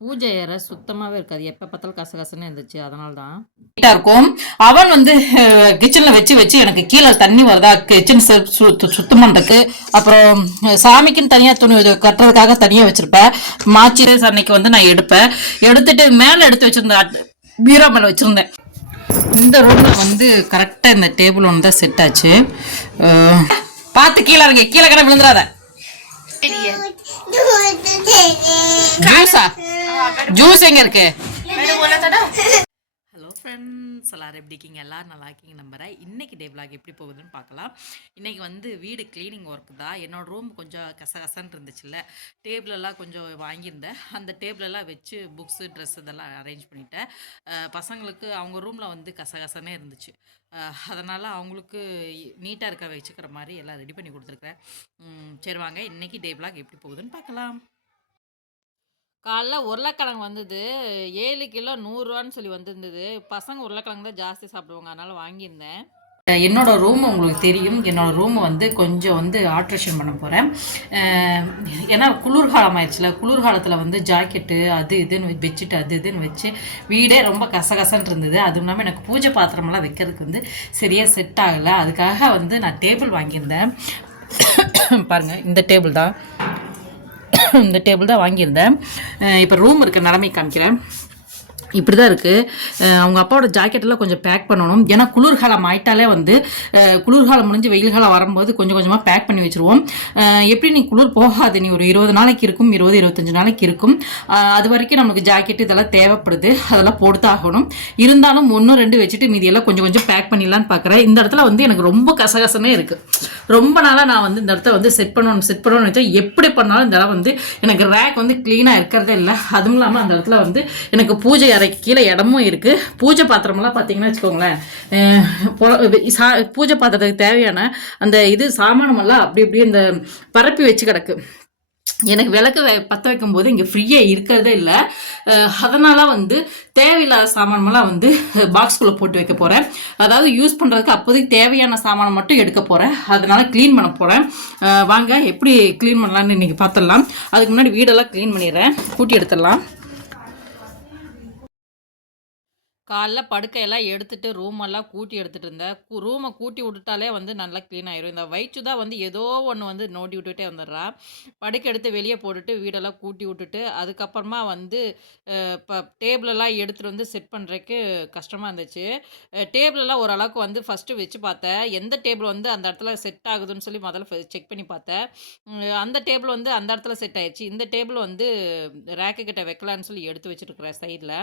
பூஜை அறை சுத்தமாவே இருக்காது. எப்ப பார்த்தாலும் கசகசன்னு இருந்துச்சு. அதனால தான். இருக்கும். அவன் வந்து கிச்சன்ல வச்சு வச்சு எனக்கு கீழ தண்ணி வருதா? கிச்சன் சுத்தம் பண்றதுக்கு. அப்புறம் சாமிக்குன்னு தனியா துணி கட்டுறதுக்காக தனியா வச்சிருப்பேன் மாச்சி அன்னைக்கு வந்து நான் எடுப்பேன் எடுத்துட்டு மேல எடுத்து வச்சிருந்தேன் பீரோ மேல வச்சிருந்தேன். இந்த ரூம்ல வந்து கரெக்டா இந்த டேபிள் ஒன்று தான் செட் ஆச்சு. பார்த்து கீழே இறங்க. கீழே கடை விழுந்துடாத ஜூஸா ஜூஸ் எங்க இருக்கு? ஃப்ரெண்ட்ஸ் எல்லோரும் எப்படி இருக்கீங்க? எல்லோரும் நல்லா இருக்கீங்க நம்புறேன். இன்னைக்கு டே விளாக் எப்படி போகுதுன்னு பார்க்கலாம். இன்றைக்கி வந்து வீடு க்ளீனிங் ஒர்க் தான். என்னோட ரூம் கொஞ்சம் கசகசன்னு இருந்துச்சுல்ல. டேபிள் எல்லாம் கொஞ்சம் வாங்கியிருந்தேன். அந்த டேபிளெல்லாம் வச்சு புக்ஸு ட்ரெஸ் இதெல்லாம் அரேஞ்ச் பண்ணிட்டேன். பசங்களுக்கு அவங்க ரூமில் வந்து கசகசனே இருந்துச்சு. அதனால் அவங்களுக்கு நீட்டாக இருக்க வச்சுக்கிற மாதிரி எல்லாம் ரெடி பண்ணி கொடுத்துருக்குறேன். சரி வாங்க. இன்னைக்கு டே விளாக் எப்படி போகுதுன்னு பார்க்கலாம். காலைல உருளைக்கிழங்கு வந்தது. ஏழு கிலோ நூறுரூவான்னு சொல்லி வந்திருந்தது. பசங்க உருளைக்கிழங்கு தான் ஜாஸ்தி சாப்பிடுவாங்க. அதனால வாங்கியிருந்தேன். என்னோட ரூம் உங்களுக்கு தெரியும் என்னோட ரூம் வந்து கொஞ்சம் வந்து ஆல்ட்ரேஷன் பண்ண போகிறேன் ஏன்னா குளிர்காலம் ஆயிடுச்சுல குளிர்காலத்தில் வந்து ஜாக்கெட்டு அது இதுன்னு பெட்ஷீட் அது இதுன்னு வச்சு வீடே ரொம்ப கசகசன்னு இருந்தது அதுவும் இல்லாமல் எனக்கு பூஜை பாத்திரமெல்லாம் வைக்கிறதுக்கு வந்து சரியாக செட் ஆகலை அதுக்காக வந்து நான் டேபிள் வாங்கியிருந்தேன் பாருங்கள் இந்த டேபிள் தான் இந்த டேபிள் தான் வாங்கியிருந்தேன். இப்போ ரூம் இருக்க நிலைமை காமிக்கிறேன். இப்படி தான் இருக்குது அவங்க அப்பாவோட ஜாக்கெட்டெல்லாம் கொஞ்சம் பேக் பண்ணணும். ஏன்னா குளிர்காலம் ஆயிட்டாலே வந்து குளிர்காலம் முடிஞ்சு வெயில் காலம் வரும்போது கொஞ்சம் கொஞ்சமாக பேக் பண்ணி வச்சுருவோம். எப்படி நீ குளிர் போகாது? நீ ஒரு இருபது நாளைக்கு இருக்கும் இருபது இருபத்தஞ்சு நாளைக்கு இருக்கும். அது வரைக்கும் நமக்கு ஜாக்கெட் இதெல்லாம் தேவைப்படுது. அதெல்லாம் போட்டு ஆகணும் இருந்தாலும் ஒன்று ரெண்டு வச்சுட்டு மீதியெல்லாம் கொஞ்சம் கொஞ்சம் பேக் பண்ணிடலான்னு பார்க்குறேன் இந்த இடத்துல வந்து எனக்கு ரொம்ப கசகசனே இருக்குது ரொம்ப நாளாக நான் வந்து இந்த இடத்த வந்து செட் பண்ணணும் செட் பண்ணணும்னு வச்சா எப்படி பண்ணாலும் இந்த இடம் வந்து எனக்கு ரேக் வந்து க்ளீனாக இருக்கிறதே இல்லை. அதுவும் இல்லாமல் அந்த இடத்துல வந்து எனக்கு பூஜை அதுக்கு கீழே இடமும் இருக்குது பூஜை பாத்திரமெல்லாம் பார்த்தீங்கன்னா வச்சுக்கோங்களேன் சா பூஜை பாத்திரத்துக்கு தேவையான அந்த இது சாமானமெல்லாம் அப்படி இப்படி இந்த பரப்பி வச்சு கிடக்கு. எனக்கு விளக்கு பற்ற பற்ற வைக்கும்போது இங்கே ஃப்ரீயாக இருக்கிறதே இல்லை. அதனால் வந்து தேவையில்லாத சாமானமெல்லாம் வந்து பாக்ஸ்குள்ளே போட்டு வைக்க போகிறேன் அதாவது யூஸ் பண்ணுறதுக்கு அப்போதைக்கு தேவையான சாமானை மட்டும் எடுக்க போகிறேன் அதனால் க்ளீன் பண்ண போகிறேன் வாங்க எப்படி க்ளீன் பண்ணலான்னு இன்றைக்கி பார்த்துடலாம் அதுக்கு முன்னாடி வீடெல்லாம் க்ளீன் பண்ணிடுறேன். கூட்டி எடுத்துடலாம். காலைல படுக்கையெல்லாம் எடுத்துட்டு ரூமெல்லாம் கூட்டி எடுத்துட்டு இருந்தேன். கு கூட்டி விட்டுட்டாலே வந்து நல்லா க்ளீன் ஆயிரும். இந்த வயிற்று தான் வந்து ஏதோ ஒன்று வந்து நோண்டி விட்டுட்டே வந்துடுறா. படுக்கை எடுத்து வெளியே போட்டுட்டு வீடெல்லாம் கூட்டி விட்டுட்டு, அதுக்கப்புறமா வந்து இப்போ டேபிளெல்லாம் டேபிள் எல்லாம் வந்து செட் பண்ணுறதுக்கு கஷ்டமாக இருந்துச்சு. டேபிளெல்லாம் டேபிள் எல்லாம் ஓரளவுக்கு வந்து ஃபஸ்ட்டு வச்சு பார்த்தேன். எந்த டேபிள் வந்து அந்த இடத்துல செட் ஆகுதுன்னு சொல்லி முதல்ல செக் பண்ணி பார்த்தேன். அந்த டேபிள் வந்து அந்த இடத்துல செட் ஆயிடுச்சு இந்த டேபிள் வந்து ரேக்கு கிட்ட வைக்கலான்னு சொல்லி எடுத்து வச்சுருக்கிறேன் சைடில்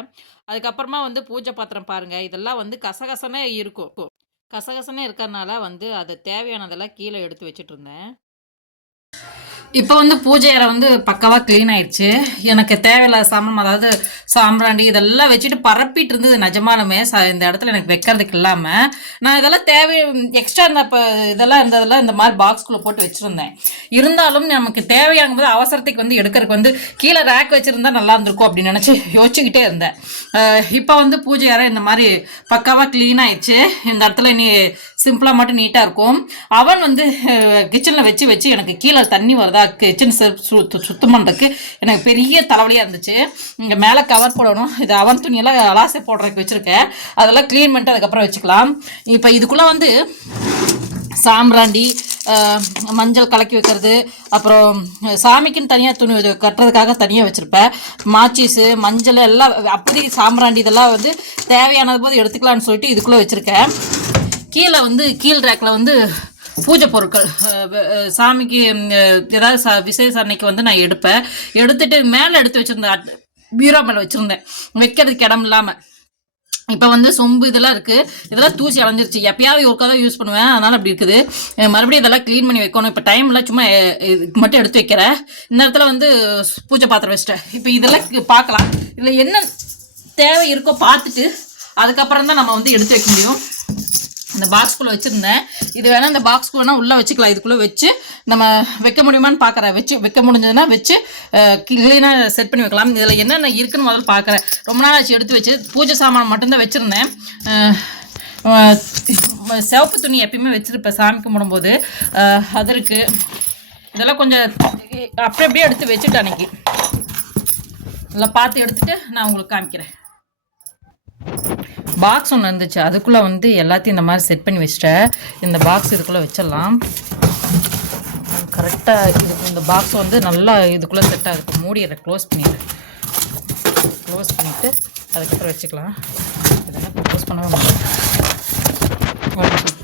அதுக்கப்புறமா வந்து பூஜை பாத்திரம் பாருங்க. இதெல்லாம் வந்து கசகசனே இருக்கும். கசகசனே இருக்கிறனால வந்து அது தேவையானதெல்லாம் கீழே எடுத்து வச்சுட்டு இருந்தேன். இப்போ வந்து பூஜை அறை வந்து பக்காவாக க்ளீன் ஆயிடுச்சு. எனக்கு தேவையில்லாத சாமான் அதாவது சாம்பிராண்டி இதெல்லாம் வச்சுட்டு பரப்பிட்டு இருந்தது நிஜமாலுமே. ச இந்த இடத்துல எனக்கு வைக்கிறதுக்கு இல்லாமல் நான் இதெல்லாம் தேவை எக்ஸ்ட்ரா இந்த இப்போ இதெல்லாம் இருந்ததெல்லாம் இந்த மாதிரி பாக்ஸ்குள்ளே போட்டு வச்சுருந்தேன். இருந்தாலும் நமக்கு தேவையாகும் போது அவசரத்துக்கு வந்து எடுக்கிறதுக்கு வந்து கீழே ரேக் வச்சுருந்தா நல்லா இருந்திருக்கும் அப்படின்னு நினச்சி யோசிச்சுக்கிட்டே இருந்தேன். இப்போ வந்து பூஜை அறை இந்த மாதிரி பக்காவாக க்ளீன் ஆயிடுச்சு. இந்த இடத்துல இனி சிம்பிளாக மட்டும் நீட்டாக இருக்கும். அவன் வந்து கிச்சனில் வச்சு வச்சு எனக்கு கீழே தண்ணி வருதா கிச்சன் சுத்தம் பண்ணுறதுக்கு எனக்கு பெரிய தலைவலியாக இருந்துச்சு. இங்கே மேலே கவர் போடணும். இது அவன் துணியெல்லாம் அலாசை போடுறதுக்கு வச்சுருக்கேன். அதெல்லாம் க்ளீன் பண்ணிட்டு அதுக்கப்புறம் வச்சுக்கலாம். இப்போ இதுக்குள்ளே வந்து சாம்பிராண்டி மஞ்சள் கலக்கி வைக்கிறது. அப்புறம் சாமிக்குன்னு தனியாக துணி கட்டுறதுக்காக தனியாக வச்சுருப்பேன். மாச்சீஸு மஞ்சள் எல்லாம் அப்படி சாம்பிராண்டி இதெல்லாம் வந்து தேவையானது போது எடுத்துக்கலாம்னு சொல்லிட்டு இதுக்குள்ளே வச்சுருக்கேன். கீழே வந்து கீழ் ரேக்கில் வந்து பூஜை பொருட்கள் சாமிக்கு ஏதாவது ச விசேஷ அன்னைக்கு வந்து நான் எடுப்பேன். எடுத்துட்டு மேலே எடுத்து வச்சுருந்தேன் பீரோ மேலே வச்சுருந்தேன். வைக்கிறதுக்கு இடம் இல்லாமல் இப்போ வந்து சொம்பு இதெல்லாம் இருக்குது இதெல்லாம் தூசி அலைஞ்சிருச்சு எப்பயாவது ஒருக்கா தான் யூஸ் பண்ணுவேன். அதனால் அப்படி இருக்குது. மறுபடியும் இதெல்லாம் க்ளீன் பண்ணி வைக்கணும். இப்போ டைம் எல்லாம் சும்மா இதுக்கு மட்டும் எடுத்து வைக்கிறேன். இந்த இடத்துல வந்து பூஜை பாத்திரம் வச்சிட்டேன். இப்போ இதெல்லாம் கி- பார்க்கலாம் இதில் என்ன தேவை இருக்கோ பார்த்துட்டு அதுக்கப்புறம் தான் நம்ம வந்து எடுத்து வைக்க முடியும். இந்த பாக்ஸ்குள்ளே வச்சுருந்தேன். இது வேணால் இந்த பாக்ஸ்க்கு உள்ளே வச்சுக்கலாம். இதுக்குள்ளே வச்சு நம்ம வைக்க முடியுமான்னு பார்க்குறேன் வச்சு வைக்க முடிஞ்சதுன்னா வச்சு க்ளீனாக செட் பண்ணி வைக்கலாம். இதில் என்னென்ன இருக்குன்னு முதல்ல பார்க்குறேன் ரொம்ப நாள் ஆச்சு எடுத்து வச்சு. பூஜை சாமான் மட்டும்தான் வச்சுருந்தேன். சிவப்பு துணி எப்பயுமே வச்சுருப்பேன் சாமி கும்பிடும்போது. அதற்கு அது இருக்குது இதெல்லாம் கொஞ்சம் அப்படி அப்படியே எடுத்து வச்சுட்டேன் அன்றைக்கி இதெல்லாம் பார்த்து எடுத்துகிட்டு நான் உங்களுக்கு காமிக்கிறேன். பாக்ஸ் ஒன்று இருந்துச்சு. அதுக்குள்ளே வந்து எல்லாத்தையும் இந்த மாதிரி செட் பண்ணி வச்சிட்டேன் இந்த பாக்ஸ் இதுக்குள்ளே வச்சிடலாம். கரெக்டாக இதுக்கு இந்த பாக்ஸ் வந்து நல்லா இதுக்குள்ளே செட் ஆகுது. மூடிடுறேன். க்ளோஸ் பண்ணிடுறேன். க்ளோஸ் பண்ணிவிட்டு அதுக்கப்புறம் வச்சுக்கலாம். இதெல்லாம் க்ளோஸ் பண்ணவே முடியாது.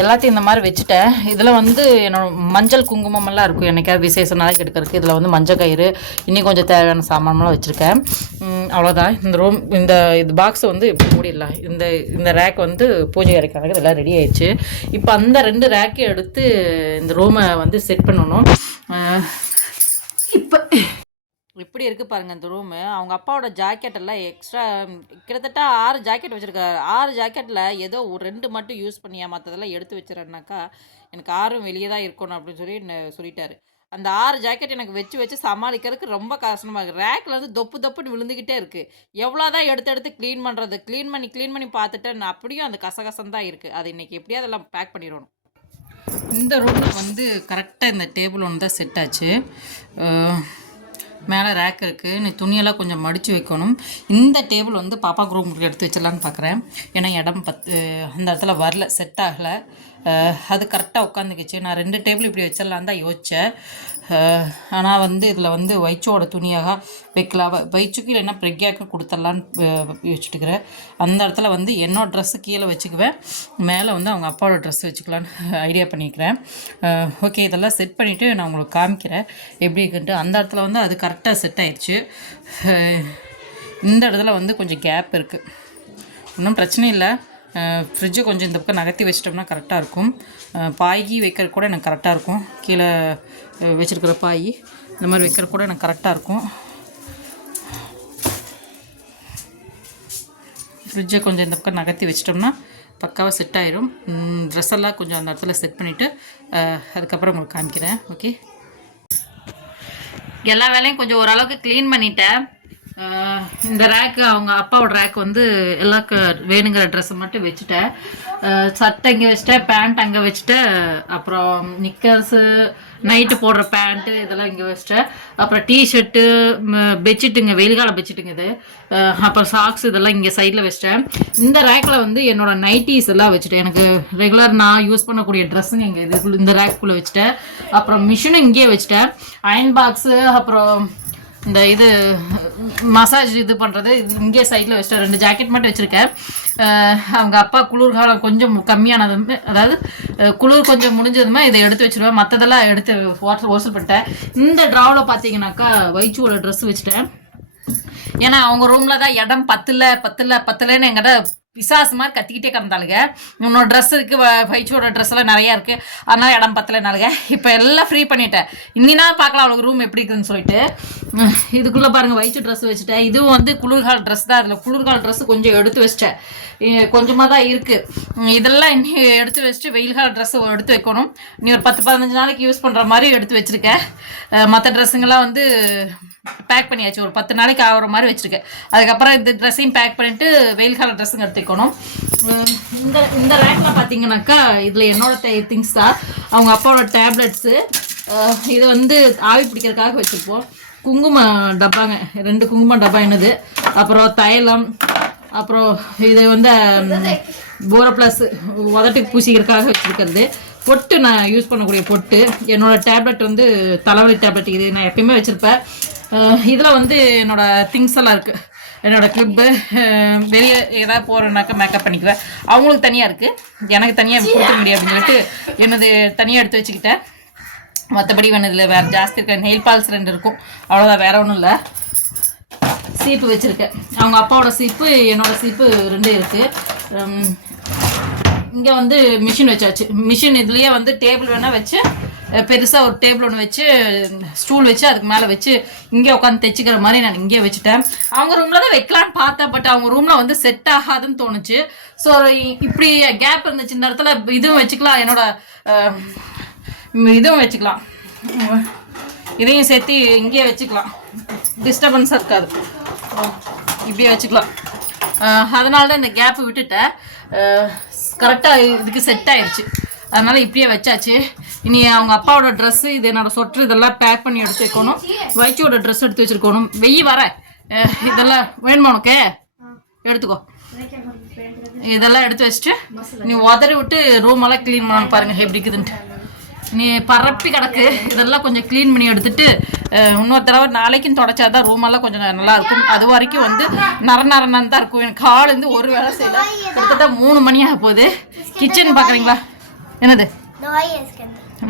எல்லாத்தையும் இந்த மாதிரி வச்சுட்டேன். இதில் வந்து என்னோட மஞ்சள் குங்குமமெல்லாம் இருக்கும். என்னைக்காவது விசேஷம் நாளைக்கு எடுக்கிறதுக்கு இதில் வந்து மஞ்சள் கயிறு இன்னும் கொஞ்சம் தேவையான சாமான்லாம் வச்சுருக்கேன். அவ்வளோதான் இந்த ரூம் இந்த இது பாக்ஸ் வந்து இப்படி மூடிடலாம். இந்த இந்த ரேக் வந்து பூஜை அறைக்காக இதெல்லாம் ரெடி ஆயிடுச்சு. இப்போ அந்த ரெண்டு ரேக்கையும் எடுத்து இந்த ரூமை வந்து செட் பண்ணணும். இப்போ எப்படி இருக்கு பாருங்க இந்த ரூமு அவங்க அப்பாவோட ஜாக்கெட் எல்லாம் எக்ஸ்ட்ரா கிட்டத்தட்ட ஆறு ஜாக்கெட் வச்சுருக்காரு. ஆறு ஜாக்கெட்டில் ஏதோ ஒரு ரெண்டு மட்டும் யூஸ் பண்ணியா மற்றதெல்லாம் எடுத்து வச்சிடறேன்னாக்கா எனக்கு ஆறும் வெளியே தான் இருக்கணும் அப்படின்னு சொல்லி சொல்லிட்டாரு. அந்த ஆறு ஜாக்கெட் எனக்கு வச்சு வச்சு சமாளிக்கிறதுக்கு ரொம்ப கஷ்டமாக இருக்குது ரேக்கில் வந்து தொப்பு தொப்புன்னு விழுந்துக்கிட்டே இருக்குது எவ்வளோ தான் எடுத்து எடுத்து க்ளீன் பண்ணுறது க்ளீன் பண்ணி க்ளீன் பண்ணி பார்த்துட்டு நான் அப்படியும் அந்த கசகசம் தான் இருக்குது அது இன்னைக்கு எப்படியாவது எல்லாம் பேக் பண்ணிடணும். இந்த ரூமில் வந்து கரெக்டாக இந்த டேபிள் ஒன்று தான் செட் ஆச்சு. மேலே ரேக் இருக்குது நீ துணியெல்லாம் கொஞ்சம் மடித்து வைக்கணும். இந்த டேபிள் வந்து பாப்பா ரூமுக்கு எடுத்து வச்சிடலான்னு பார்க்குறேன் ஏன்னா இடம் பத்து அந்த இடத்துல வரல செட் ஆகலை. அது கரெக்டாக உட்காந்துக்கிச்சு நான் ரெண்டு டேபிள் இப்படி வச்சிடலான்னு தான் யோசித்தேன் ஆனால் வந்து இதில் வந்து வைச்சோட துணியாக வைக்கலாம் வ- வைச்சுக்கு இல்லைன்னா பிரக்யாக்கு கொடுத்துடலான்னு யோசிச்சுட்டுக்கிறேன். அந்த இடத்துல வந்து என்னோட ட்ரெஸ்ஸு கீழே வச்சுக்குவேன். மேலே வந்து அவங்க அப்பாவோட ட்ரெஸ் வச்சுக்கலான்னு ஐடியா பண்ணிக்கிறேன். ஓகே இதெல்லாம் செட் பண்ணிவிட்டு நான் உங்களுக்கு காமிக்கிறேன். எப்படி இருக்குன்ட்டு. அந்த இடத்துல வந்து அது கரெக்டாக செட் ஆயிடுச்சு. இந்த இடத்துல வந்து கொஞ்சம் கேப் இருக்குது ஒன்றும் பிரச்சனை இல்லை. ஃப்ரிட்ஜை கொஞ்சம் இந்த பக்கம் நகர்த்தி வச்சிட்டோம்னா கரெக்டாக இருக்கும். பாய்கி வைக்கிற கூட எனக்கு கரெக்டாக இருக்கும். கீழே வச்சுருக்கிற வச்சிருக்கிற பாய் இந்த மாதிரி வைக்கிற கூட எனக்கு கரெக்டாக இருக்கும். ஃப்ரிட்ஜை கொஞ்சம் இந்த பக்கம் நகர்த்தி வச்சிட்டோம்னா பக்காவாக செட் ஆயிரும். ட்ரெஸ் எல்லாம் கொஞ்சம் அந்த இடத்துல செட் பண்ணிவிட்டு அதுக்கப்புறம் உங்களுக்கு காமிக்கிறேன். ஓகே எல்லா வேலையும் கொஞ்சம் ஓரளவுக்கு க்ளீன் பண்ணிட்டேன். இந்த ரேக்கு அவங்க அப்பாவோட ரேக் வந்து எல்லா க- வேணுங்கிற ட்ரெஸ்ஸை மட்டும் வச்சுட்டேன். சட்டை இங்கே வச்சுட்டேன் பேண்ட் அங்கே வச்சுட்டேன். அப்புறம் நிக்கர்ஸு நைட்டு போடுற பேண்ட்டு இதெல்லாம் இங்கே வச்சுட்டேன். அப்புறம் டிஷர்ட்டு பெட்ஷீட்டுங்க வெயில் கால பெட்ஷீட்டுங்க இது. அப்புறம் சாக்ஸ் இதெல்லாம் இங்கே சைடில் வச்சிட்டேன். இந்த ரேக்கில் வந்து என்னோட நைட்டிஸ் எல்லாம் வச்சுட்டேன். எனக்கு ரெகுலர் நான் யூஸ் பண்ணக்கூடிய ட்ரெஸ்ஸுங்க இங்கே இதுக்குள்ள இந்த ரேக்குள்ளே வச்சுட்டேன். அப்புறம் மிஷினும் இங்கேயே வச்சுட்டேன். அயன் பாக்ஸு அப்புறம் இந்த இது மசாஜ் இது பண்ணுறது இங்கே சைடில் வச்சுட்டு ரெண்டு ஜாக்கெட் மட்டும் வச்சுருக்கேன். அவங்க அப்பா குளிர்காலம் கொஞ்சம் கம்மியானதுமே அதாவது குளிர் கொஞ்சம் முடிஞ்சதுமே இதை எடுத்து வச்சிருவேன். மற்றதெல்லாம் எடுத்து வாட்ஸ் ஹோசல் பண்ணிட்டேன். இந்த ட்ராவில் பார்த்தீங்கன்னாக்கா வைச்சோட ட்ரெஸ் வச்சுட்டேன். ஏன்னா அவங்க ரூமில் தான் இடம் பத்தில் பத்தில் பத்துலன்னு எங்கிட்ட பிசாசு மாதிரி கத்திக்கிட்டே கிடந்தாளுங்க. உன்னோட ட்ரெஸ் இருக்குது ஃபைச்சோட ட்ரெஸ் எல்லாம் நிறையா இருக்குது அதனால இடம் பத்தலைனாலுங்க இப்போ எல்லாம் ஃப்ரீ பண்ணிட்டேன். இன்னினா பார்க்கலாம் அவளுக்கு ரூம் எப்படி இருக்குதுன்னு சொல்லிட்டு. இதுக்குள்ளே பாருங்கள் வயிற்று ட்ரெஸ் வச்சுட்டேன். இதுவும் வந்து குளிர்கால ட்ரெஸ் தான். அதில் குளிர்கால ட்ரெஸ் கொஞ்சம் எடுத்து வச்சிட்டேன். கொஞ்சமாக தான் இருக்குது இதெல்லாம் இன்னி எடுத்து வச்சுட்டு வெயில் கால ட்ரெஸ் எடுத்து வைக்கணும். நீ ஒரு பத்து பதினஞ்சு நாளைக்கு யூஸ் பண்ணுற மாதிரி எடுத்து வச்சுருக்கேன். மற்ற ட்ரெஸ்ஸுங்கெல்லாம் வந்து பேக் பண்ணியாச்சு. ஒரு பத்து நாளைக்கு ஆகிற மாதிரி வச்சுருக்கேன். அதுக்கப்புறம் இந்த ட்ரெஸ்ஸையும் பேக் பண்ணிட்டு வெயில் கால ட்ரெஸ்ஸுங்க எடுத்துக்கோ இருக்கணும். இந்த இந்த ரேக்கில் பார்த்தீங்கன்னாக்கா இதில் என்னோட திங்ஸ் தான். அவங்க அப்பாவோட டேப்லெட்ஸு இது வந்து ஆவி பிடிக்கிறதுக்காக வச்சுருப்போம். குங்கும டப்பாங்க ரெண்டு குங்கும டப்பா என்னது? அப்புறம் தைலம் அப்புறம் இது வந்து போரோ ப்ளஸ் உதட்டுக்கு பூசிக்கிறதுக்காக வச்சுருக்கிறது. பொட்டு நான் யூஸ் பண்ணக்கூடிய பொட்டு. என்னோடய டேப்லெட் வந்து தலைவலி டேப்லெட் இது நான் எப்பயுமே வச்சுருப்பேன். இதில் வந்து என்னோடய திங்ஸ் எல்லாம் இருக்குது என்னோடய கிளிப்பு வெளியே ஏதாவது போகிறேன்னாக்கா மேக்கப் பண்ணிக்குவேன். அவங்களுக்கு தனியாக இருக்குது எனக்கு தனியாக கொடுக்க முடியாது அப்படின்னு சொல்லிட்டு என்னது தனியாக எடுத்து வச்சுக்கிட்டேன். மற்றபடி வேணதில் வேறு ஜாஸ்தி இருக்க நெயில் பால்ஸ் ரெண்டு இருக்கும். அவ்வளோதான் வேற ஒன்றும் இல்லை. சீப்பு வச்சுருக்கேன். அவங்க அப்பாவோட சீப்பு என்னோடய சீப்பு ரெண்டும் இருக்குது இங்கே வந்து மிஷின் வச்சாச்சு. மிஷின் இதுலேயே வந்து டேபிள் வேணால் வச்சு பெருசாக ஒரு டேபிள் ஒன்று வச்சு ஸ்டூல் வச்சு அதுக்கு மேலே வச்சு இங்கே உட்காந்து தைச்சிக்கிற மாதிரி நான் இங்கே வச்சுட்டேன். அவங்க ரூமில் தான் வைக்கலான்னு பார்த்தேன் பட் அவங்க ரூமில் வந்து செட் ஆகாதுன்னு தோணுச்சு. ஸோ இப்படி கேப் இருந்துச்சு. இந்த இடத்துல இதுவும் வச்சுக்கலாம் என்னோட இதுவும் வச்சுக்கலாம். இதையும் சேர்த்து இங்கேயே வச்சுக்கலாம். டிஸ்டர்பன்ஸாக இருக்காது. இப்படியே வச்சுக்கலாம். அதனால தான் இந்த கேப்பு விட்டுட்டேன். கரெக்டாக இதுக்கு செட் ஆயிடுச்சு அதனால இப்படியே வச்சாச்சு. இனி அவங்க அப்பாவோட ட்ரெஸ்ஸு இது என்னோட சொட்ரு இதெல்லாம் பேக் பண்ணி எடுத்து வைக்கணும். வைச்சியோட ட்ரெஸ் எடுத்து வச்சிருக்கணும். வெய்ய வர. இதெல்லாம் வேணுமா உனக்கு? எடுத்துக்கோ. இதெல்லாம் எடுத்து வச்சுட்டு நீ உதறி விட்டு ரூம் எல்லாம் க்ளீன் பண்ணணும் பாருங்க எப்படி இருக்குதுன்ட்டு. நீ பரப்பி கிடக்கு. இதெல்லாம் கொஞ்சம் க்ளீன் பண்ணி எடுத்துட்டு இன்னொரு தடவை நாளைக்கும் தொடச்சா தான் ரூமெல்லாம் கொஞ்சம் நல்லா இருக்கும். அது வரைக்கும் வந்து நர நரன்னு தான் இருக்கும். எனக்கு கால் வந்து ஒரு வேலை செய்யலாம் கிட்டத்தட்ட மூணு மணி ஆக போகுது. கிச்சன் பார்க்குறீங்களா? என்னது?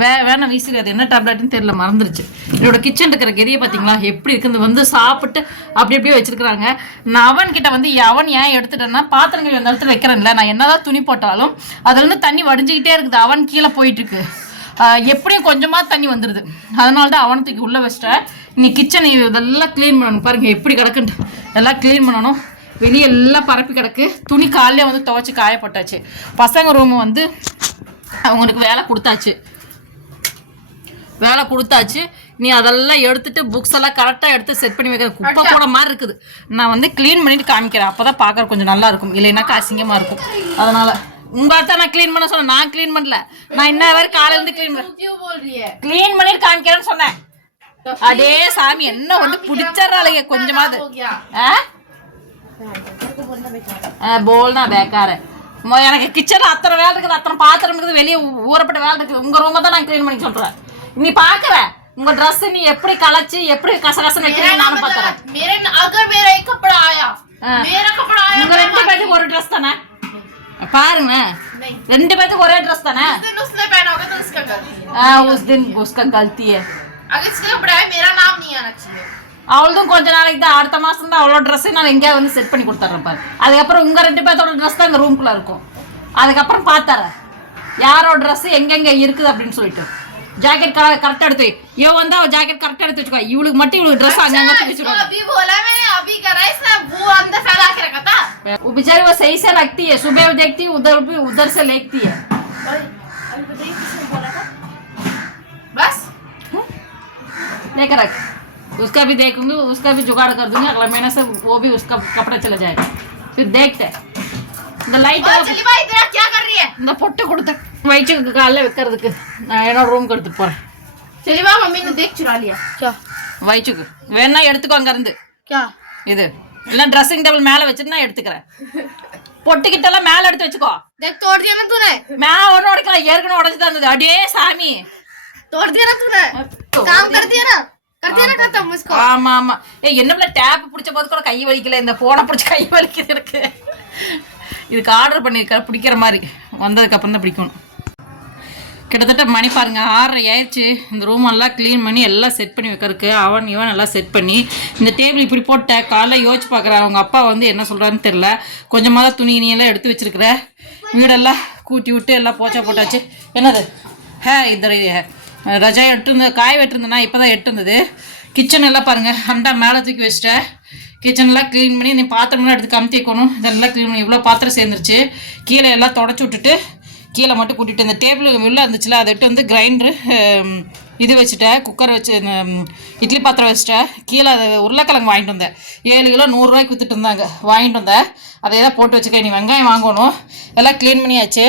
வே வேணாம் வீசிக்காது. என்ன டேப்லெட்னு தெரியல மறந்துருச்சு. என்னோட கிச்சன் இருக்கிற கெரிய பார்த்தீங்களா எப்படி இருக்குது வந்து சாப்பிட்டு அப்படி அப்படியே வச்சிருக்கிறாங்க. நான் அவன் கிட்ட வந்து அவன் ஏன் எடுத்துட்டேன்னா பாத்திரங்கள் அந்த இடத்துல வைக்கிறேன்ல. நான் என்னதான் துணி போட்டாலும் அதுலேருந்து தண்ணி வடிஞ்சிக்கிட்டே இருக்குது. அவன் கீழே போயிட்டு இருக்கு எப்படியும் கொஞ்சமாக தண்ணி வந்துடுது அதனால தான் அவனை தூக்கி உள்ளே வச்சிட்டேன். நீ கிச்சனை இதெல்லாம் க்ளீன் பண்ணணும். பாருங்க எப்படி கிடக்குன்ட்டு. எல்லாம் க்ளீன் பண்ணணும். வெளியே எல்லாம் பரப்பி கிடக்கு. துணி காலையில வந்து துவைச்சி காயப்பட்டாச்சு. பசங்க ரூம் வந்து அவங்களுக்கு வேலை கொடுத்தாச்சு. வேலை கொடுத்தாச்சு. நீ அதெல்லாம் எடுத்துட்டு புக்ஸ் எல்லாம் கரெக்டாக எடுத்து செட் பண்ணி வைக்கிற குப்பை போட மாதிரி இருக்குது. நான் வந்து க்ளீன் பண்ணிட்டு காமிக்கிறேன். அப்போ தான் பார்க்குற கொஞ்சம் நல்லா இருக்கும். இல்லைனாக்கா அசிங்கமாக இருக்கும். அதனால உங்களை தான் நான் க்ளீன் பண்ண சொன்னேன். நான் க்ளீன் பண்ணல. நான் இன்ன வரை காலையிலேருந்து க்ளீன் பண்ண க்ளீன் பண்ணிட்டு காமிக்கிறேன்னு சொன்னேன். அதே சாமி என்ன வந்து பிடிச்சிடறாளுங்க கொஞ்சமாவது. போல்னா பேக்காரன் எனக்கு கிச்சன்ல அத்தனை வேலை இருக்குது அத்தனை பாத்திரம் இருக்குது வெளியே ஊ- ஊறப்பட்ட வேலை இருக்குது உங்க ரூமை தான் நான் க்ளீன் பண்ணி சொல்றேன் நீ பாக்குற உங்க Dress நீ எப்படி களைச்சு எப்படி கசகசன்னு வைக்கிறீங்க நானும் பாத்துறேன் मेरे अगर मेरा एक कपड़ा आया हाँ। मेरा कपड़ा आया உங்க ரெண்டு பேத்துக்கு ஒரு Dress தானே பாருங்க ரெண்டு பேத்துக்கு ஒரே Dress தானே जिस दिन उसने पहना होगा तो उसका गलती है ஆ உஸ் தின் உஸ்கா கல்த்தி है अगर इसका कपड़ा है मेरा नाम नहीं आना चाहिए அவளதும் கொஞ்ச நாளைக்கு தான் அடுத்த மாசம் தான் அவளோட ட்ரெஸ் நான் எங்கேயாவது வந்து செட் பண்ணி கொடுத்துட்றேன் பாரு அதுக்கப்புறம் உங்க ரெண்டு பேர்த்தோட ட்ரெஸ் தான் இந்த ரூம்குள்ள இருக்கும் அதுக்கப்புறம் பார்த்துறேன் யாரோட ட்ரெஸ் எங்கெங்க இருக்குது அப்படின்னு சொல்லிட்டு ஜாக்கெட் கரெக்டாக எடுத்து வை. இவ வந்து அவள் ஜாக்கெட் கரெக்டாக எடுத்து வச்சுக்கோ இவளுக்கு மட்டும் இவளுக்கு ட்ரெஸ் அங்கங்க इसको பிடிச்சிருவாங்க अभी बोला मैंने अभी करा इसने वो अंदर फैला के रखा था वो बेचारी वो सही से लगती है सुबह वो देखती है उधर भी उधर से लेती है अभी बताइए किसने बोला था बस लेकर रख उसका भी देखूंगी उसका भी जुगाड़ कर दूंगी अगला महीने से वो भी उसका कपड़ा चला जाएगा फिर देखते हैं இந்த லைட் और चली भाई तेरा क्या कर रही है இந்த பொட்டு கொடுத்த வயிற்றுக்கு காலைல வைக்கிறதுக்கு நான் என்னோட ரூம்க்கு எடுத்து போறேன் चली भाई मम्मी ने देख चुरा लिया क्या வயிற்றுக்கு வேணா எடுத்துக்கோ அங்க இருந்து क्या இது இல்ல ட்ரெஸ்ஸிங் டேபிள் மேல வச்சுட்டு நான் எடுத்துக்கிறேன் பொட்டுக்கிட்டெல்லாம் மேல எடுத்து வச்சுக்கோ देख तोड़ दिया ना तूने மேல ஒன்னும் உடைக்கலாம் ஏற்கனவே உடைச்சுதான் இருந்தது அடியே சாமி तोड़ दिया ना ஆமா. ஆமா ஏ என்னம்ல டேப் பிடிச்ச போது கூட கை வலிக்கல? இந்த போனை பிடிச்ச கை வலிக்குது இதுக்கு ஆர்டர் பண்ணியிருக்க பிடிக்கிற மாதிரி. வந்ததுக்கு தான் பிடிக்கணும் கிட்டத்தட்ட மணி பாருங்கள் ஆறரை ஆயிடுச்சு. இந்த ரூம் எல்லாம் க்ளீன் பண்ணி எல்லாம் செட் பண்ணி வைக்கிறதுக்கு அவன் இவன் எல்லாம் செட் பண்ணி இந்த டேபிள் இப்படி போட்ட காலைல யோசிச்சு பார்க்குறேன் அவங்க அப்பா வந்து என்ன சொல்கிறான்னு தெரியல. கொஞ்சமாக தான் துணி இனியெல்லாம் எடுத்து வச்சுருக்குற. வீடெல்லாம் கூட்டி விட்டு எல்லாம் போச்சா போட்டாச்சு. என்னது? ஹே இதர ஹே ரஜா எட்டு காய் வெட்டிருந்தேன்னா இப்போ தான் எட்டுருந்தது. கிச்சன் எல்லாம் பாருங்கள் அண்டா மேலே தூக்கி வச்சிட்டேன் கிச்சன்லாம் க்ளீன் பண்ணி நீ பாத்திரம்லாம் எடுத்து கமுத்திக்கணும் இதெல்லாம் க்ளீன் பண்ணி இவ்வளோ பாத்திரம் சேர்ந்துருச்சு. கீழே எல்லாம் தொடச்சி விட்டுட்டு கீழே மட்டும் கூட்டிட்டு இந்த டேபிள் உள்ளே இருந்துச்சுல அதை விட்டு வந்து கிரைண்டரு இது வச்சுட்டேன் குக்கர் வச்சு இட்லி பாத்திரம் வச்சுட்டேன் கீழே அது உருளைக்கிழங்கு வாங்கிட்டு வந்தேன். ஏழு கிலோ நூறுரூவாய்க்கு விற்றுட்டு இருந்தாங்க. வாங்கிட்டு வந்தேன். அதை தான் போட்டு வச்சுக்க நீ வெங்காயம் வாங்கணும். எல்லாம் க்ளீன் பண்ணியாச்சு.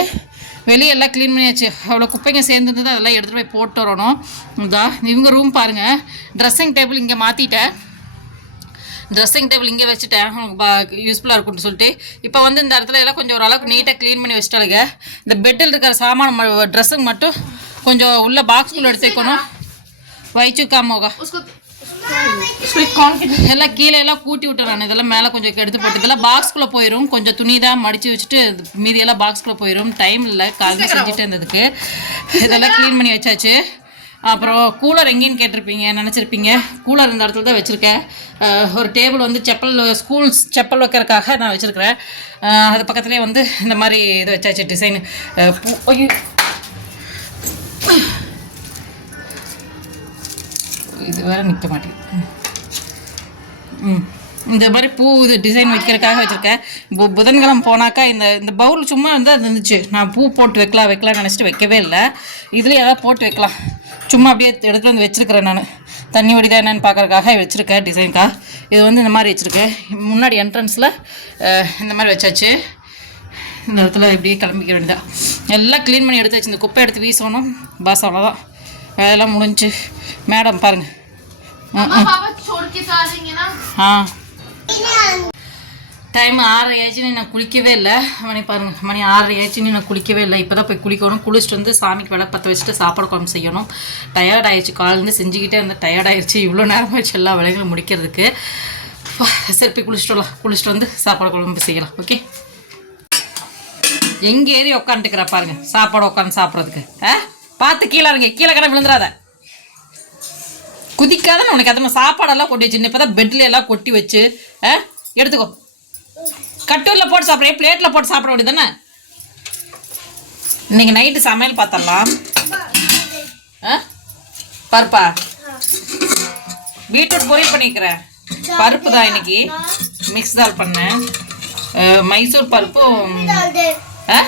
வெளியே எல்லாம் க்ளீன் பண்ணியாச்சு. அவ்வளோ குப்பைங்க சேர்ந்துருந்தது அதெல்லாம் எடுத்துகிட்டு போய் போட்டு வரணும். இதா இவங்க ரூம் பாருங்கள் ட்ரெஸ்ஸிங் டேபிள் இங்கே மாற்றிட்டேன் ட்ரெஸ்ஸிங் டேபிள் இங்கே வச்சுட்டேன். யூஸ்ஃபுல்லாக இருக்கும்னு சொல்லிட்டு. இப்போ வந்து இந்த இடத்துல எல்லாம் கொஞ்சம் ஓரளவுக்கு நீட்டாக க்ளீன் பண்ணி வச்சுட்டாளுங்க. இந்த பெட்டில் இருக்கிற சாமான ட்ரெஸ்ஸுங்க மட்டும் கொஞ்சம் உள்ள பாக்ஸ்குள்ளே எடுத்து வைக்கணும். வயிற்று காமோகா எல்லாம் கீழே எல்லாம் கூட்டி விட்டுறான். இதெல்லாம் மேலே கொஞ்சம் எடுத்து போட்டு இதெல்லாம் பாக்ஸ்குள்ளே போயிடும் கொஞ்சம் துணி தான் மடித்து வச்சுட்டு மீதி எல்லாம் பாக்ஸ்குள்ளே போயிடும் டைம் இல்லை காலையில் செஞ்சுட்டு இருந்ததுக்கு. இதெல்லாம் க்ளீன் பண்ணி வச்சாச்சு. அப்புறம் கூலர் எங்கேன்னு கேட்டிருப்பீங்க நினச்சிருப்பீங்க? கூலர் இந்த இடத்துல தான் வச்சுருக்கேன். ஒரு டேபிள் வந்து செப்பல் ஸ்கூல்ஸ் செப்பல் வைக்கிறதுக்காக நான் வச்சுருக்கிறேன். அது பக்கத்துலேயே வந்து இந்த மாதிரி இது வச்சாச்சு டிசைன் இது வேற நிற்க மாட்டேங்குது. ம். இந்த மாதிரி பூ இது டிசைன் வைக்கிறதுக்காக வச்சுருக்கேன். பு புதன்கிழமை போனாக்கா இந்த இந்த பவுல் சும்மா வந்து அது இருந்துச்சு. நான் பூ போட்டு வைக்கலாம் வைக்கலாம்னு நினச்சிட்டு வைக்கவே இல்லை. இதுலேயே ஏதாவது போட்டு வைக்கலாம். சும்மா அப்படியே எடுத்துகிட்டு வந்து வச்சுருக்கிறேன் நான். தண்ணி வடிதா என்னென்னு பார்க்கறதுக்காக வச்சுருக்கேன் டிசைனுக்காக இது வந்து இந்த மாதிரி வச்சுருக்கேன் முன்னாடி என்ட்ரன்ஸில் இந்த மாதிரி வச்சாச்சு. இந்த இடத்துல இப்படியே கிளம்பிக்க வேண்டியதா எல்லாம் க்ளீன் பண்ணி எடுத்து வச்சு இந்த குப்பை எடுத்து வீசணும். பஸ் அவ்வளோதான் வேலை முடிஞ்சு. மேடம் பாருங்க. ஆ. டைம் ஆறரை ஆச்சுன்னு நான் குளிக்கவே இல்லை. மணி பாருங்கள் மணி ஆறரை ஆச்சுன்னு நான் குளிக்கவே இல்லை. இப்போ தான் போய் குளிக்கணும். குளிச்சுட்டு வந்து சாமிக்கு விலை பற்ற வச்சுட்டு சாப்பாடு குழம்பு செய்யணும். டயர்ட் ஆயிடுச்சு. காலேருந்து செஞ்சுக்கிட்டே இருந்தேன். டயர்ட் ஆயிடுச்சு. இவ்வளோ நேரம் ஆயிடுச்சு எல்லா வேலைகளும் முடிக்கிறதுக்கு. சிறப்பி போய் குளிச்சுட்டு வரலாம். குளிச்சுட்டு வந்து சாப்பாடு குழம்பு செய்யலாம். ஓகே எங்கே ஏறி உட்காந்துக்கிறா பாருங்க. சாப்பாடு உட்காந்து சாப்பிட்றதுக்கு. ஆ? பார்த்து கீழே இறங்க கீழே கடை விழுந்துடாத குதிக்காத உனக்கு அது சாப்பாடெல்லாம் கொட்டி வச்சு இப்போ தான் பெட்ல எல்லாம் கொட்டி வச்சு ஆ எடுத்துக்கோ. கட்டூரில் போட்டு சாப்பிட்றேன் பிளேட்டில் போட்டு சாப்பிட வேண்டியதானே இன்னைக்கு நைட்டு சமையல் பார்த்தரலாம் ஆ பருப்பா? பீட்ரூட் பொரியல் பண்ணிக்கிறேன். பருப்பு தான் இன்னைக்கு. மிக்ஸ் தால் பண்ணேன். மைசூர் பருப்பும் ஆ?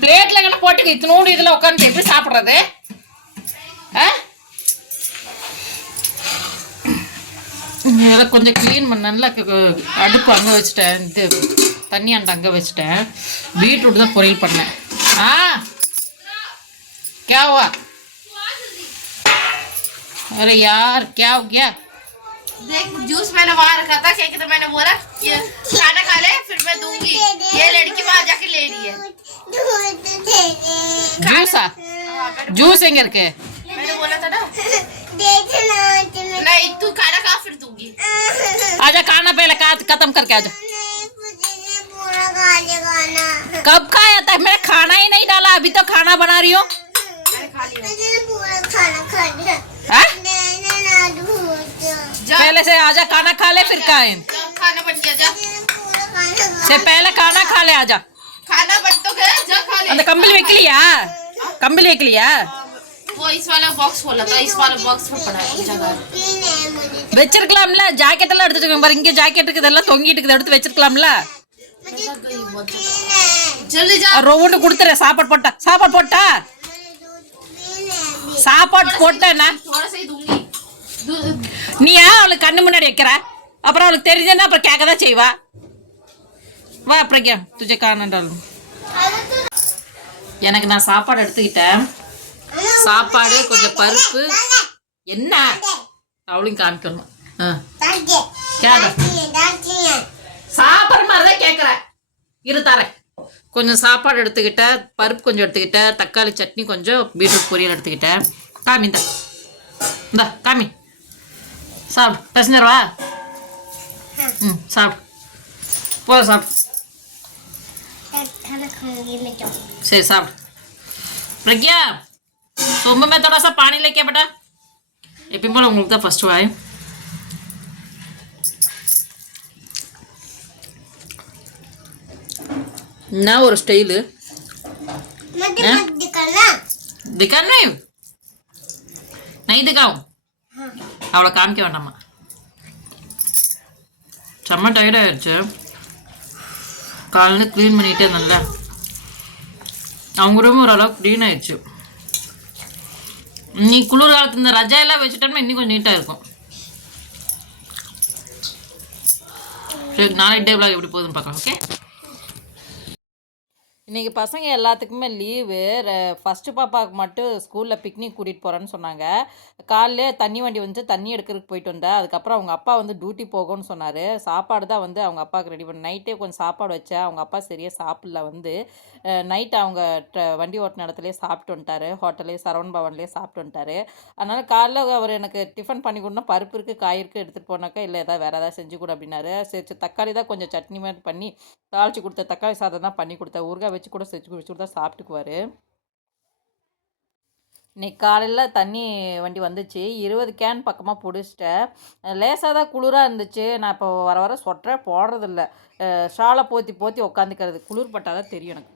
பிளேட்டில் கண்ணா போட்டு இத்தனோடு இதில் உட்காந்து எப்படி சாப்பிட்றது ஆ இதெல்லாம் கொஞ்சம் க்ளீன் பண்ண நல்லா கு- கு- அடுப்பு அங்கே வச்சுட்டேன் இது தண்ணி அண்டை அங்கே வச்சுட்டேன் பீட்ரூட் தான் பொரியல் பண்ணேன் ஆ क्या हुआ अरे यार क्या हो गया देख जूस मैंने वहां रखा था क्या कहते मैंने बोला ये खाना खा ले फिर मैं दूंगी ये लड़की वहां जाके ले रही है जूस जूस मैंने बोला था ना। नहीं तू खाना खा फिर दूँगी। आजा खाना पहले खत्म करके आजा। कब खाया था? मैंने खाना ही नहीं डाला अभी तो खाना बना रही हो। पहले से आजा खाना खा ले फिर खाए। खाना बन गया जा। पहले खाना खा ले आजा। அந்த கம்பல் வைக்கலையா? கம்பல் வைக்கலையா? வச்சிருக்கலாம்ல ஜாக்கெட் எல்லாம் எடுத்துட்டு பாரு. இங்க ஜாக்கெட் இருக்குது இதெல்லாம் தொங்கிட்டு இருக்குது. எடுத்து வச்சிருக்கலாம்ல. ரொவண்டு கொடுத்துற சாப்பாடு போட்டா. சாப்பாடு போட்டா? சாப்பாடு போட்டேன்னா நீ ஏன் அவளுக்கு கண்ணு முன்னாடி வைக்கிற. அப்புறம் அவளுக்கு தெரிஞ்சேன்னா அப்புறம் கேட்க தான் செய்வா. வா பிரக்யா துஜை காணண்டாலும் எனக்கு நான் சாப்பாடு எடுத்துக்கிட்டேன். சாப்பாடு கொஞ்சம் பருப்பு. என்ன? அவளையும் காமிக்கணும். ஆ. கேட்க சாப்பிட்ற மாதிரி தான் கேட்குறேன். இரு தரேன். கொஞ்சம் சாப்பாடு எடுத்துக்கிட்டேன். பருப்பு கொஞ்சம் எடுத்துக்கிட்டேன். தக்காளி சட்னி கொஞ்சம் பீட்ரூட் பொரியல் எடுத்துக்கிட்டேன். காமி இந்த. இந்தா காமி. சாப்பிடு. பேசஞ்சர் வா. ம் சாப்பிடு. போதும் சாப்பிடு. சரி சாப்பிடு. பிரக்யா சொம்பமே தொடசா பானி லைக்கே பேட்டா எப்பயும் போல் உங்களுக்கு தான் ஃபஸ்ட்டு வாயும் என்ன ஒரு ஸ்டைலு திக்கானே நைட்டுக்காவும் அவளை காமிக்க வேண்டாமா? செம்ம டயர்டாயிடுச்சு காலையில் க்ளீன் பண்ணிட்டே இருந்தேன்ல. அவங்க ரூம் ஓரளவுக்கு க்ளீன் ஆயிடுச்சு. நீ குளிர் காலத்து இந்த ரஜா எல்லாம் வச்சுட்டோம்னா இன்னும் கொஞ்சம் நீட்டாக இருக்கும். சரி நாளைக்கு டே விளாக் எப்படி போகுதுன்னு பார்க்கலாம் ஓகே இன்றைக்கி பசங்க எல்லாத்துக்குமே லீவு. ஃபஸ்ட்டு பாப்பாவுக்கு மட்டும் ஸ்கூலில் பிக்னிக் கூட்டிகிட்டு போகிறேன்னு சொன்னாங்க. காலையிலே தண்ணி வண்டி வந்து தண்ணி எடுக்கிறதுக்கு போயிட்டு வந்தேன். அதுக்கப்புறம் அவங்க அப்பா வந்து டியூட்டி போகும்னு சொன்னார். சாப்பாடு தான் வந்து அவங்க அப்பாவுக்கு ரெடி பண்ண நைட்டே கொஞ்சம் சாப்பாடு வச்சேன். அவங்க அப்பா சரியாக சாப்பிடல வந்து. நைட் அவங்க வண்டி ஓட்டின இடத்துலையே சாப்பிட்டு வந்துட்டார். ஹோட்டலே சரவண் பவன்லேயே சாப்பிட்டு வந்துட்டார். அதனால் காலைல அவர் எனக்கு டிஃபன் பண்ணி கொடுனா பருப்பு இருக்குது காய் இருக்குது எடுத்துகிட்டு போனாக்கா இல்லை ஏதாவது வேறு ஏதாவது செஞ்சு கொடு அப்படின்னாரு. சரி சரி தக்காளி தான் கொஞ்சம் சட்னி மாதிரி பண்ணி தாளித்து கொடுத்த தக்காளி சாதம் தான் பண்ணி கொடுத்தேன். ஊறுகாய் வச்சு கூட செஞ்சு வச்சு கொடுத்தா சாப்பிட்டுக்குவார். இன்னைக்கு காலையில் தண்ணி வண்டி வந்துச்சு. இருபது கேன் பக்கமாக பிடிச்சிட்டேன். லேசாக தான் குளிராக இருந்துச்சு. நான் இப்போ வர வர சொட்டரே போடுறதில்ல. ஷாலை போற்றி போற்றி உக்காந்துக்கிறது. குளிர் பட்டால் தான் தெரியும் எனக்கு.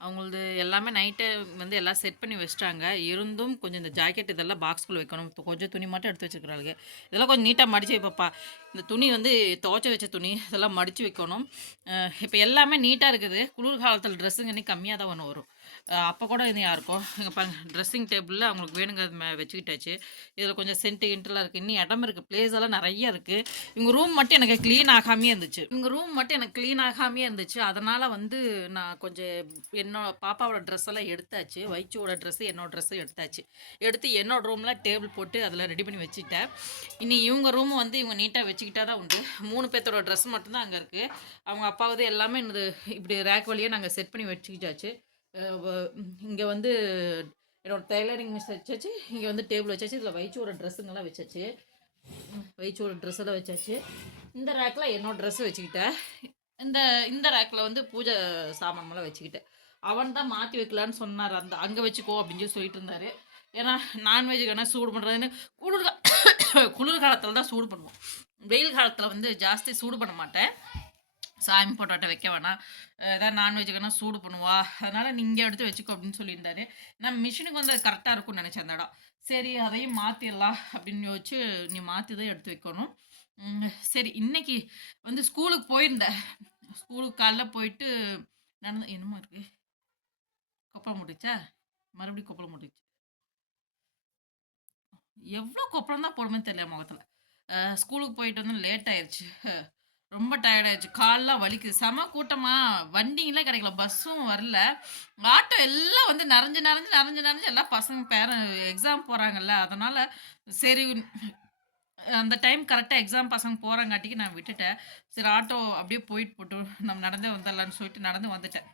அவங்களது எல்லாமே நைட்டே வந்து எல்லாம் செட் பண்ணி வச்சிட்டாங்க. இருந்தும் கொஞ்சம் இந்த ஜாக்கெட் இதெல்லாம் பாக்ஸ்குள்ளே வைக்கணும். கொஞ்சம் துணி மட்டும் எடுத்து வச்சுக்கிறாளுங்க இதெல்லாம் கொஞ்சம் நீட்டாக மடிச்சு வைப்பப்பா. இந்த துணி வந்து துவச்ச வச்ச துணி இதெல்லாம் மடித்து வைக்கணும். இப்போ எல்லாமே நீட்டாக இருக்குது. குளிர் காலத்தில் ட்ரெஸ்ஸுங்க இன்னும் கம்மியாக தான் ஒன்று வரும். அப்போ கூட இது இருக்கும் இங்கே பாருங்க ட்ரெஸ்ஸிங் டேபிளில் அவங்களுக்கு வேணுங்கிறது மே வச்சுக்கிட்டாச்சு. இதில் கொஞ்சம் சென்ட் இன்ட்ரெலாம் இருக்குது இன்னும் இடம் இருக்குது பிளேஸ் எல்லாம் நிறைய இருக்குது இவங்க ரூம் மட்டும் எனக்கு க்ளீன் ஆகாமே இருந்துச்சு. இவங்க ரூம் மட்டும் எனக்கு க்ளீன் ஆகாமே இருந்துச்சு. அதனால் வந்து நான் கொஞ்சம் என்னோட பாப்பாவோட ட்ரெஸ் எல்லாம் எடுத்தாச்சு. வைச்சோட ட்ரெஸ்ஸு என்னோட ட்ரெஸ்ஸும் எடுத்தாச்சு. எடுத்து என்னோட ரூமில் டேபிள் போட்டு அதில் ரெடி பண்ணி வச்சுட்டேன் இனி இவங்க ரூம் வந்து இவங்க நீட்டாக வச்சு வச்சுக்கிட்டா தான் உண்டு. மூணு பேர்த்தோட ட்ரெஸ் மட்டும்தான் அங்கே இருக்குது அவங்க அப்பாவது எல்லாமே என்னது இப்படி ரேக் வழியாக நாங்கள் செட் பண்ணி வச்சுக்கிட்டாச்சு. இங்கே வந்து என்னோட டெய்லரிங் மிஸ் வச்சாச்சு. இங்கே வந்து டேபிள் வச்சாச்சு. இதில் வைச்சோட ட்ரெஸ்ஸுங்கெல்லாம் வச்சாச்சு. வைச்சோட ட்ரெஸ் எல்லாம் வச்சாச்சு. இந்த ரேக்கில் என்னோட ட்ரெஸ் வச்சுக்கிட்டேன். இந்த இந்த ரேக்கில் வந்து பூஜை சாமான்லாம் வச்சுக்கிட்டேன். அவன் தான் மாற்றி வைக்கலான்னு சொன்னார். அந்த அங்கே வச்சுக்கோ அப்படின்னு சொல்லி சொல்லிட்டு இருந்தார். ஏன்னா என்ன சூடு பண்ணுறதுன்னு குளிர் கா- குளிர் காலத்தில் தான் சூடு பண்ணுவோம். வெயில் காலத்தில் வந்து ஜாஸ்தி சூடு பண்ண மாட்டேன். சாமி போட்டோட்ட வைக்க வேணாம். ஏதாவது ஏதாவது நான்வெஜ்ஜுக்குன்னா சூடு பண்ணுவா. அதனால் நீங்கள் எடுத்து வச்சுக்கோ அப்படின்னு சொல்லியிருந்தாரு. நான் மிஷினுக்கு வந்து அது கரெக்டாக இருக்கும்னு நினச்சேன் அந்த இடம். சரி அதையும் மாற்றிடலாம் அப்படின்னு யோசிச்சு நீ மாற்றி தான் எடுத்து வைக்கணும். சரி இன்னைக்கு வந்து ஸ்கூலுக்கு போயிருந்தேன். ஸ்கூலுக்கு காலைல போயிட்டு நடந்து என்னமோ இருக்கு. கொப்பளம் முடிச்சா மறுபடியும் கொப்பளம் முடிச்சு எவ்வளோ கொப்பளம் தான் போடுமே தெரியல முகத்தில். ஸ்கூலுக்கு போயிட்டு வந்து லேட் ஆயிடுச்சு ரொம்ப டயர்டாயிடுச்சு கால்லாம் வலிக்குது. செம கூட்டமாக வண்டிங்கெலாம் கிடைக்கல. பஸ்ஸும் வரல. ஆட்டோ எல்லாம் வந்து நிறைஞ்சு நிறைஞ்சு நிறைஞ்சு நிறைஞ்சு எல்லாம் பசங்க பேர எக்ஸாம் போகிறாங்கல்ல அதனால் சரி அந்த டைம் கரெக்டாக எக்ஸாம் பசங்க போகிறங்காட்டிக்கு நான் விட்டுட்டேன். சரி ஆட்டோ அப்படியே போயிட்டு போட்டு நம்ம நடந்தே வந்துடலான்னு சொல்லிட்டு நடந்து வந்துட்டேன்.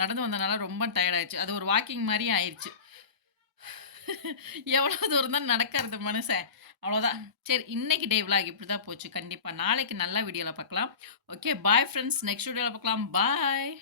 நடந்து வந்தனால ரொம்ப டயர்டாயிடுச்சு அது ஒரு வாக்கிங் மாதிரி ஆயிடுச்சு எவ்வளோ தூரம் தான் நடக்கிறது மனுஷன்? அவ்வளோதான் சரி இன்னைக்கு டே விலாக் இப்படி தான் போச்சு. கண்டிப்பாக நாளைக்கு நல்ல வீடியோவில் பார்க்கலாம். ஓகே பாய் ஃப்ரெண்ட்ஸ் நெக்ஸ்ட் வீடியோவில் பார்க்கலாம். பாய்